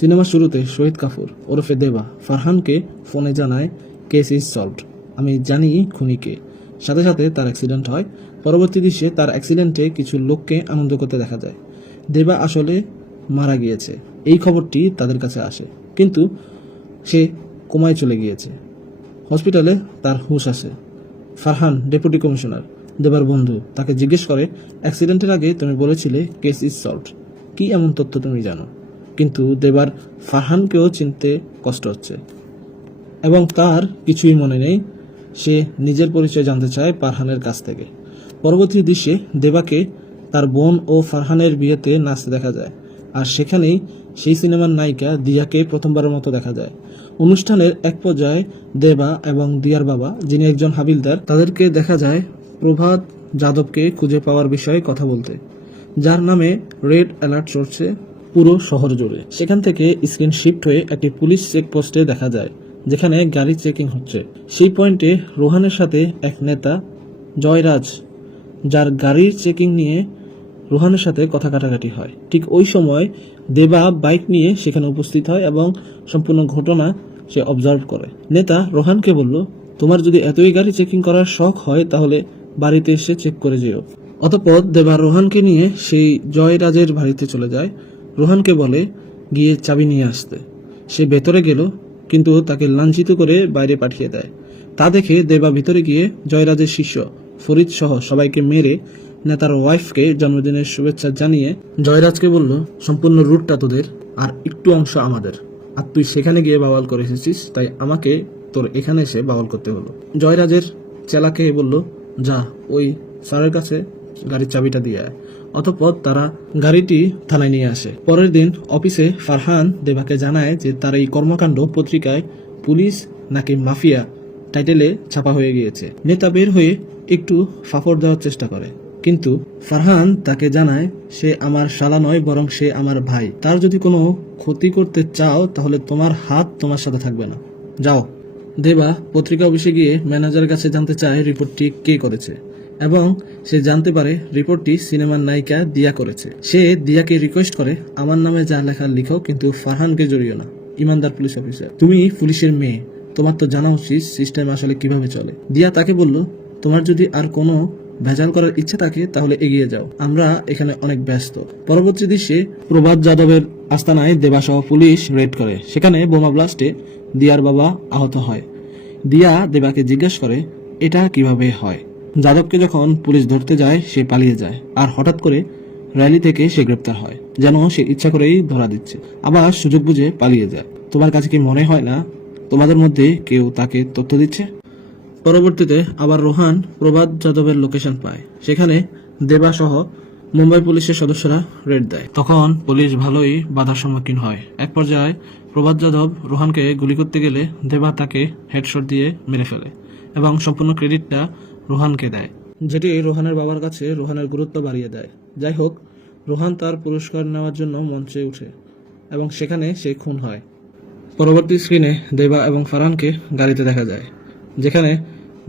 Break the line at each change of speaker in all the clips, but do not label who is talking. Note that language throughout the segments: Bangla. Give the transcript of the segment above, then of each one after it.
সিনেমার শুরুতে শহীদ কাপুর, ওরফে দেবা, ফারহানকে ফোনে জানায় কেস ইজ সলভড আমি জানি খুনিকে সাথে সাথে তার অ্যাক্সিডেন্ট হয়। পরবর্তী দৃশ্যে তার অ্যাক্সিডেন্টে কিছু লোককে আনন্দ করতে দেখা যায়। দেবা আসলে মারা গিয়েছে। এই খবরটি তাদের কাছে আসে। কিন্তু সে কোমায় চলে গিয়েছে। হসপিটালে তার হুঁশ আসে। ফারহান, ডেপুটি কমিশনার, দেবার বন্ধু, তাকে জিজ্ঞেস করে অ্যাক্সিডেন্টের আগে তুমি বলেছিলে কেস ইজ সলভড কি এমন তথ্য তুমি জানো? কিন্তু দেবার ফারহানকেও চিনতে কষ্ট হচ্ছে। এবং তার কিছুই মনে নেই। সে নিজের পরিচয় জানতে চায় ফারহানের কাছ থেকে। পরবর্তী দৃশ্যে দেবাকে তার বোন ও ফারহানের বিয়েতে নাচতে দেখা যায়। আর সেখানেই সেই সিনেমার নায়িকা দিয়াকে প্রথমবারের মতো দেখা যায়। অনুষ্ঠানের এক পর্যায়ে দেবা এবং দিয়ার বাবা, যিনি একজন হাবিলদার, তাদেরকে দেখা যায় প্রভাত যাদবকে খুঁজে পাওয়ার বিষয়ে কথা বলতে, যার নামে রেড অ্যালার্ট চলছে। পুরো শহর জুড়ে। সেখান থেকে স্ক্রিন শিফট হয়ে একটি পুলিশ চেকপোস্টে দেখা যায়, যেখানে গাড়ি চেকিং হচ্ছে। সেই পয়েন্টে রোহানের সাথে এক নেতা, জয়রাজ, যার গাড়ির চেকিং নিয়ে রোহানের সাথে কথা কাটাকাটি হয়। ঠিক ওই সময় দেবা বাইক নিয়ে সেখানে উপস্থিত হয় এবং সম্পূর্ণ ঘটনা সে অবজার্ভ করে। নেতা রোহানকে বলল, তোমার যদি এতই গাড়ি চেকিং করার শখ হয়, তাহলে বাড়িতে এসে চেক করে যেও। অতপর দেবা রোহানকে নিয়ে সেই জয়রাজের বাড়িতে চলে যায়। রোহানকে বলে, গিয়ে চাবি নিয়ে আসতে। সে ভেতরে গেল, কিন্তু তাকে লাঞ্ছিত করে বাইরে পাঠিয়ে দেয়। তা দেখে দেবা ভিতরে গিয়ে জয়রাজের শিষ্য ফরিদ সহ সবাইকে মেরে নেতার ওয়াইফকে জন্মদিনের শুভেচ্ছা জানিয়ে জয়রাজকে বলল, সম্পূর্ণ রুটটা তোদের, আর একটু অংশ আমাদের। আর তুই সেখানে গিয়ে বাওয়াল করে এসেছিস, তাই আমাকে তোর এখানে এসে বাওয়াল করতে হলো জয়রাজের চেলাকে বলল, যা, ওই স্যারের কাছে গাড়ির চাবিটা দিয়ে আয়। অতঃপর তারা গাড়িটি থানায় নিয়ে আসে। পরের দিন অফিসে ফারহান দেবাকে জানায় যে তার এই কর্মকাণ্ড পত্রিকায় পুলিশ নাকি মাফিয়া টাইটেলে ছাপা হয়ে গিয়েছে। নেতা বের হয়ে একটু ফাফড় দেওয়ার চেষ্টা করে। কিন্তু ফারহান তাকে জানায়, সে আমার শালা নয়, বরং সে আমার ভাই। তার যদি কোনো ক্ষতি করতে চাও, তাহলে তোমার হাত তোমার সাথে থাকবে না। যাও। দেবা পত্রিকা অফিসে গিয়ে ম্যানেজারের কাছে জানতে চায় রিপোর্টটি কে করেছে। এবং সে জানতে পারে রিপোর্টটি সিনেমার নায়িকা দিয়া করেছে। সে দিয়াকে রিকোয়েস্ট করে, আমার নামে যা লেখা লিখো, কিন্তু ফারহানকে জড়িও না, ইমানদার পুলিশ অফিসার তুমি পুলিশের মেয়ে, তোমার তো জানা উচিত সিস্টেম আসলে কীভাবে চলে। দিয়া তাকে বলল, তোমার যদি আর কোনো ভেজাল করার ইচ্ছে থাকে, তাহলে এগিয়ে যাও। আমরা এখানে অনেক ব্যস্ত। পরবর্তী দৃশ্যে প্রভাত যাদবের আস্তানায় দেবাসহ পুলিশ রেড করে। সেখানে বোমা ব্লাস্টে দিয়ার বাবা আহত হয়। দিয়া দেবাকে জিজ্ঞেস করে, এটা কীভাবে হয়? যাদবকে যখন পুলিশ ধরতে যায়, সে পালিয়ে যায়। আর হঠাৎ করে র্যালি থেকে সে গ্রেপ্তার হয়, যেন সে ইচ্ছা করেই ধরা দিচ্ছে। আবার সুযোগ বুঝে পালিয়ে যায়। তোমার কাছে কি মনে হয় না? তোমাদের মধ্যে কেউ তাকে তথ্য দিচ্ছে? পরবর্তীতে আবার রোহান প্রভাত যাদবের লোকেশন পায়। সেখানে দেবা সহ মুম্বাই পুলিশের সদস্যরা রেড দেয়। তখন পুলিশ ভালোই বাধার সম্মুখীন হয়। এক পর্যায়ে প্রভাত যাদব রোহানকে গুলি করতে গেলে দেবা তাকে হেডশট দিয়ে মেরে ফেলে এবং সম্পূর্ণ ক্রেডিটটা রোহানকে দেয়। যেটি রোহানের বাবার কাছে রোহানের গুরুত্ব বাড়িয়ে দেয়। যাই হোক, রোহান তার পুরস্কার নেওয়ার জন্য মঞ্চে উঠে এবং সেখানে সে খুন হয়। পরবর্তী স্ক্রিনে দেবা এবং ফারহানকে গাড়িতে দেখা যায়, যেখানে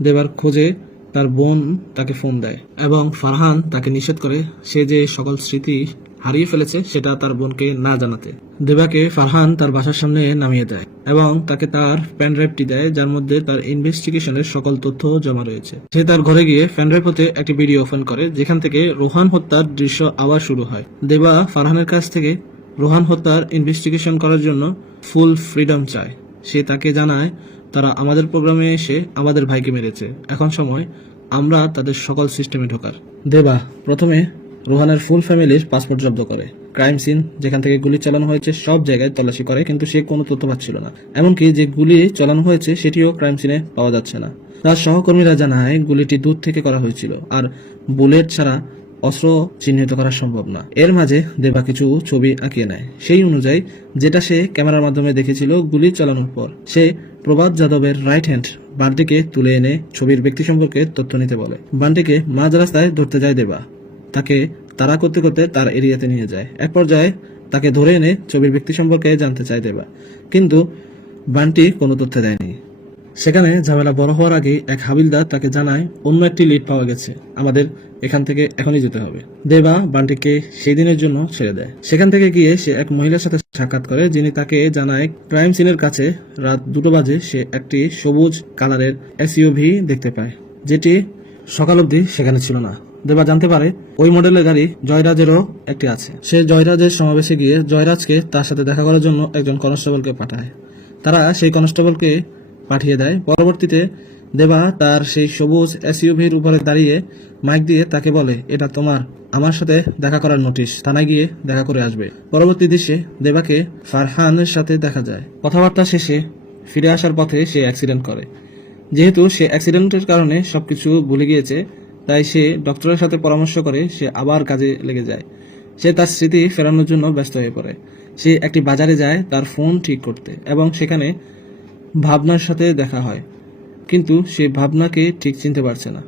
দেবার খোঁজে তার বোন তাকে ফোন দেয় এবং ফারহান তাকে নিষেধ করে সে যে সকল স্মৃতি হারিয়ে ফেলেছে সেটা তার বোনকে না জানাতে। দেবাকে ফারহান তার বাসার সামনে নামিয়ে দেয় এবং তাকে তার প্যান ড্রাইভটি দেয়, যার মধ্যে তার ইনভেস্টিগেশনের সকল তথ্য জমা রয়েছে। সে তার ঘরে গিয়ে প্যান ড্রাইভ হতে একটি ভিডিও ওপেন করে, যেখান থেকে রোহান হত্যার দৃশ্য আবার শুরু হয়। দেবা ফারহানের কাছ থেকে রোহান হত্যার ইনভেস্টিগেশন করার জন্য ফুল ফ্রিডম চায়। সে তাকে জানায়, তারা আমাদের প্রোগ্রামে এসে আমাদের ভাইকে মেরেছে। এখন সময় আমরা তাদের সকল সিস্টেমে ঢোকার। দেবা প্রথমে রোহানের ফুল ফ্যামিলির পাসপোর্ট জব্দ করে। ক্রাইম সিন, যেখান থেকে গুলি চালানো হয়েছে, সব জায়গায় তল্লাশি করে, কিন্তু সে কোনো তথ্য পাচ্ছিল না। এমনকি যে গুলি চালানো হয়েছে, সেটিও ক্রাইম সিনে পাওয়া যাচ্ছে না। তার সহকর্মীরা জানায়, গুলিটি দূর থেকে করা হয়েছিল, আর বুলেট ছাড়া অস্ত্র চিহ্নিত করা সম্ভব না। এর মাঝে দেবা কিছু ছবি আঁকিয়ে নেয়। সেই অনুযায়ী, যেটা সে ক্যামেরার মাধ্যমে দেখেছিল গুলি চালানোর পর, সে প্রভাত যাদবের রাইট হ্যান্ড বান্টিকে তুলে এনে ছবির ব্যক্তি সম্পর্কে তথ্য নিতে বলে। বান্টিকে মাঝ রাস্তায় ধরতে যায় দেবা। তাকে তারা করতে করতে তার এরিয়াতে নিয়ে যায়। এক পর্যায়ে তাকে ধরে এনে ছবির ব্যক্তি সম্পর্কে জানতে চায় দেবা। কিন্তু বান্টি কোনো তথ্য দেয়নি। সেখানে ঝামেলা বড় হওয়ার আগে এক হাবিলদার তাকে জানায়, অন্য একটি লিড পাওয়া গেছে। আমাদের এখান থেকে এখনই যেতে হবে। দেবা বান্টিকে সেই দিনের জন্য ছেড়ে দেয়। সেখান থেকে গিয়ে সে এক মহিলার সাথে সাক্ষাৎ করে, যিনি তাকে জানায় ক্রাইম সিনের কাছে রাত দুটো বাজে সে একটি সবুজ কালারের এসইউভি দেখতে পায়, যেটি সকাল অবধি সেখানে ছিল না। দেবা জানতে পারে, ওই মডেলের গাড়ি জয়রাজেরও একটি আছে। সে জয়রাজের সমাবেশে গিয়ে জয়রাজকে তার সাথে দেখা করার জন্য একজন কনস্টেবলকে পাঠায়। তারা সেই কনস্টেবলকে পাঠিয়ে দেয়। পরবর্তীতে দেবা তার সেই সবুজ এসইউভির উপরে দাঁড়িয়ে মাইক দিয়ে তাকে বলে, এটা তোমার, আমার সাথে দেখা করার নোটিশ থানায় গিয়ে দেখা করে আসবে। পরবর্তী দৃশ্যে দেবাকে ফারহানের সাথে দেখা যায়। কথাবার্তা শেষে ফিরে আসার পথে সে অ্যাক্সিডেন্ট করে। যেহেতু সে অ্যাক্সিডেন্টের কারণে সবকিছু ভুলে গিয়েছে তাই সে ডক্টরের সাথে পরামর্শ করে সে আবার কাজে লেগে যায়। সে তার স্মৃতি ফেরানোর জন্য ব্যস্ত হয়ে পড়ে। সে একটি বাজারে যায় তার ফোন ঠিক করতে এবং সেখানে ভাবনার সাথে দেখা হয়। কিন্তু সে ভাবনাকে ঠিক চিনতে পারছে না।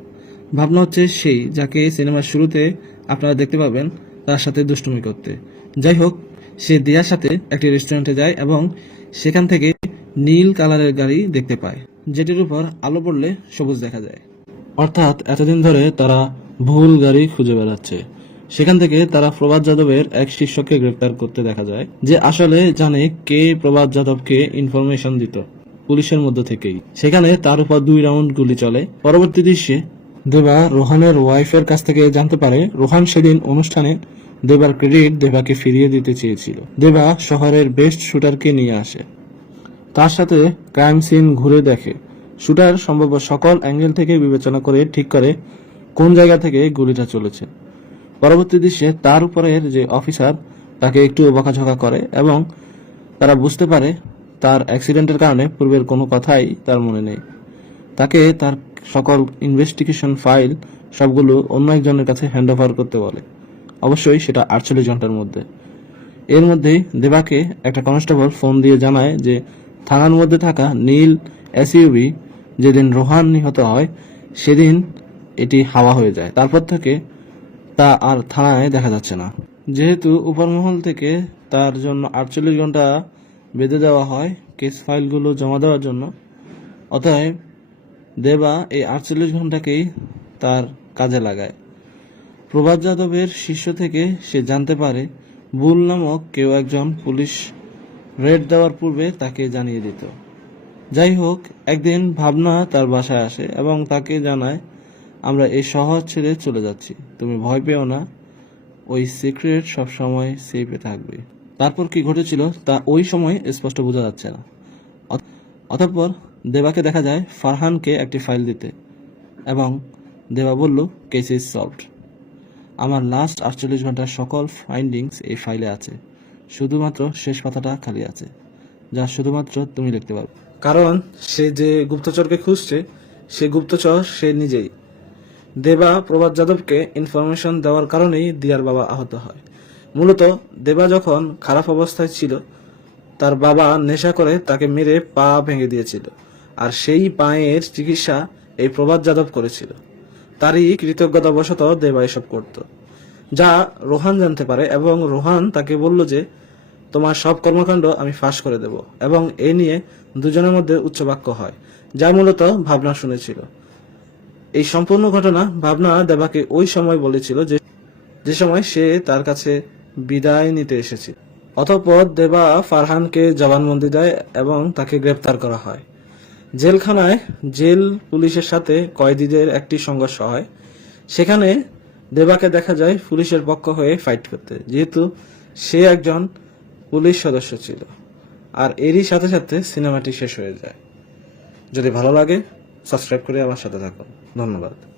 ভাবনা হচ্ছে সেই, যাকে সিনেমার শুরুতে আপনারা দেখতে পাবেন তার সাথে দুষ্টুমি করতে। যাই হোক, সে দিয়ার সাথে একটি রেস্টুরেন্টে যায় এবং সেখান থেকে নীল কালারের গাড়ি দেখতে পায়, যেটির উপর আলো পড়লে সবুজ দেখা যায়। অর্থাৎ এতদিন ধরে তারা ভুল গাড়ি খুঁজে বেড়াচ্ছে। সেখান থেকে তারা প্রভাত যাদবের এক শিষ্যকে গ্রেফতার করতে দেখা যায়, যে আসলে জানে কে প্রভাত যাদবকে ইনফরমেশন দিত পুলিশের মধ্য থেকেই। সেখানে তার উপর দুই রাউন্ড গুলি চলে। পরবর্তী দৃশ্যে দেবা রোহানের ওয়াইফের কাছ থেকে জানতে পারে, রোহান সেদিন অনুষ্ঠানে দেবার ক্রেডিট দেবাকে ফিরিয়ে দিতে চেয়েছিল। দেবা শহরের বেস্ট শুটারকে নিয়ে আসে। তার সাথে ক্রাইম সিন ঘুরে দেখে। শুটার সম্ভব সকল অ্যাঙ্গেল থেকে বিবেচনা করে ঠিক করে কোন জায়গা থেকে গুলিটা চলেছে। পরবর্তী দৃশ্যে তার উপরের যে অফিসার, তাকে একটু বকাঝকা করে এবং তারা বুঝতে পারে তার অ্যাক্সিডেন্টের কারণে পূর্বের কোনো কথাই তার মনে নেই। তাকে তার সকল ইনভেস্টিগেশন ফাইল সবগুলো অন্য একজনের কাছে হ্যান্ড ওভার করতে বলে। অবশ্যই সেটা আটচল্লিশ ঘণ্টার মধ্যে। এর মধ্যেই দেবাকে একটা কনস্টেবল ফোন দিয়ে জানায় যে থানার মধ্যে থাকা নীল এসইউভি যেদিন রোহান নিহত হয়, সেদিন এটি হাওয়া হয়ে যায়। তারপর থেকে তা আর থানায় দেখা যাচ্ছে না। যেহেতু উপরমহল থেকে তার জন্য আটচল্লিশ ঘণ্টা বেঁধে দেওয়া হয় কেস ফাইলগুলো জমা দেওয়ার জন্য, অতএব দেবা এই আটচল্লিশ ঘন্টাকেই তার কাজে লাগায়। প্রভাত যাদবের শিষ্য থেকে সে জানতে পারে বুল নামক কেউ একজন পুলিশ রেড দেওয়ার পূর্বে তাকে জানিয়ে দিত। যাই হোক একদিন ভাবনা তার বাসায় আসে এবং তাকে জানায়, আমরা এই শহর ছেড়ে চলে যাচ্ছি। তুমি ভয় পেও না। ওই সিক্রেট সবসময় সেফে থাকবে। তারপর কি ঘটেছিল তা ওই সময় স্পষ্ট বোঝা যাচ্ছে না। অত- অতঃপর দেবাকে দেখা যায় ফারহানকে একটি ফাইল দিতে এবং দেবা বলল কেস ইজ সলভড আমার লাস্ট আটচল্লিশ ঘণ্টার সকল ফাইন্ডিংস এই ফাইলে আছে। শুধুমাত্র শেষ পাতাটা খালি আছে, যা শুধুমাত্র তুমি লিখতে পারবে। কারণ সে যে গুপ্তচরকে খুঁজছে, সে গুপ্তচর সে নিজেই। দেবা প্রভাত যাদবকে ইনফরমেশন দেওয়ার কারণেই দিয়ার বাবা আহত হয়। মূলত দেবা যখন খারাপ অবস্থায় ছিল, তার বাবা নেশা করে তাকে মেরে পা ভেঙে দিয়েছিল, আর সেই পায়ের চিকিৎসা এই প্রভাত যাদব করেছিল। তারই কৃতজ্ঞতাবশত দেবা এসব করত। যা রোহান জানতে পারে এবং রোহান তাকে বলল যে তোমার সব কর্মকাণ্ড আমি ফাঁস করে দেব এবং এ নিয়ে দুজনের মধ্যে উচ্চবাক্য হয়, যা মূলত ভাবনা শুনেছিল। এই সম্পূর্ণ ঘটনা ভাবনা দেবাকে ওই সময় বলেছিল যে যে সময় সে তার কাছে বিদায় নিতে এসেছিল। অতঃপর দেবা ফারহানকে জবানবন্দি দেয় এবং তাকে গ্রেপ্তার করা হয়। জেলখানায় জেল পুলিশের সাথে কয়েদিদের একটি সংঘর্ষ হয়। সেখানে দেবাকে দেখা যায় পুলিশের পক্ষ হয়ে ফাইট করতে, যেহেতু সে একজন পুলিশ সদস্য ছিল। আর এরই সাথে সাথে সিনেমাটি শেষ হয়ে যায়। যদি ভালো লাগে, সাবস্ক্রাইব করে আমার সাথে থাকুন। ধন্যবাদ।